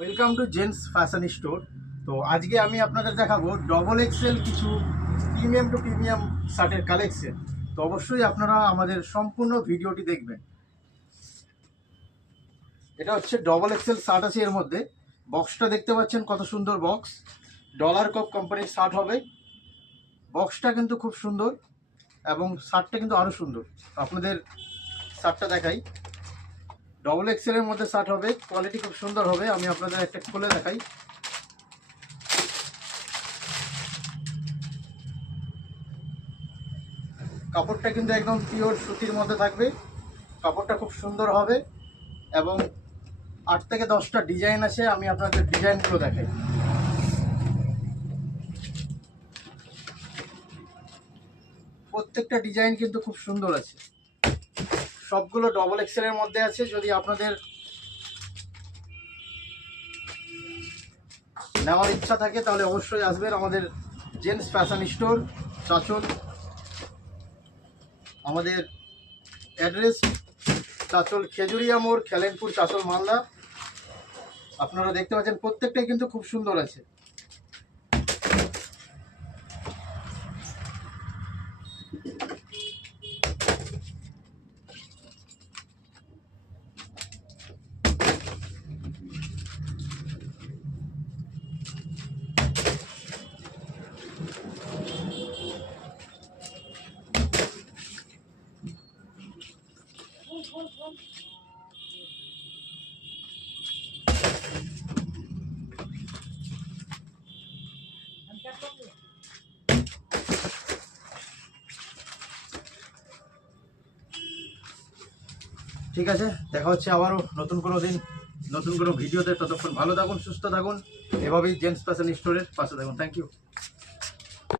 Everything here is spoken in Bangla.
Welcome to gents fashion store. তো আজকে আমি আপনাদের দেখাবো ডবল এক্সেল কিছু প্রিমিয়াম টু প্রিমিয়াম শার্টের কালেকশন। তো অবশ্যই আপনারা আমাদের সম্পূর্ণ ভিডিওটি দেখবেন। এটা হচ্ছে ডবল এক্সেল শার্ট আছে, এর মধ্যে বক্সটা দেখতে পাচ্ছেন কত সুন্দর বক্স। ডলার কপ কোম্পানির শার্ট হবে। বক্সটা কিন্তু খুব সুন্দর এবং শার্টটা কিন্তু আরও সুন্দর। আপনাদের শার্টটা দেখাই। ডবল এক্সেলের মধ্যে শার্ট হবে, কোয়ালিটি খুব সুন্দর হবে। আমি আপনাদের একটা খুলে দেখাই। কাপড়টা কিন্তু একদম পিওর সুতির মধ্যে থাকবে। কাপড়টা খুব সুন্দর হবে এবং 8 থেকে 10টা ডিজাইন আছে। আমি আপনাদের ডিজাইনগুলো দেখাই। প্রত্যেকটা ডিজাইন কিন্তু খুব সুন্দর আছে। সবগুলো ডবল এক্সেলের মধ্যে আছে। যদি আপনাদের নেওয়ার ইচ্ছা থাকে তাহলে অবশ্যই আসবেন আমাদের জেন্টস ফ্যাশন স্টোর, চাঁচল। আমাদের অ্যাড্রেস চাঁচল খেজুরিয়া মোড়, খেলেনপুর, চাঁচল, মালদা। আপনারা দেখতে পাচ্ছেন প্রত্যেকটাই কিন্তু খুব সুন্দর আছে। ঠিক আছে, দেখা হচ্ছে আবারও নতুন কোনো দিন নতুন কোনো ভিডিওতে। ততক্ষণ ভালো থাকুন, সুস্থ থাকুন, এভাবেই জেন্টস ফ্যাশন স্টোরের পাশে থাকুন। Thank you.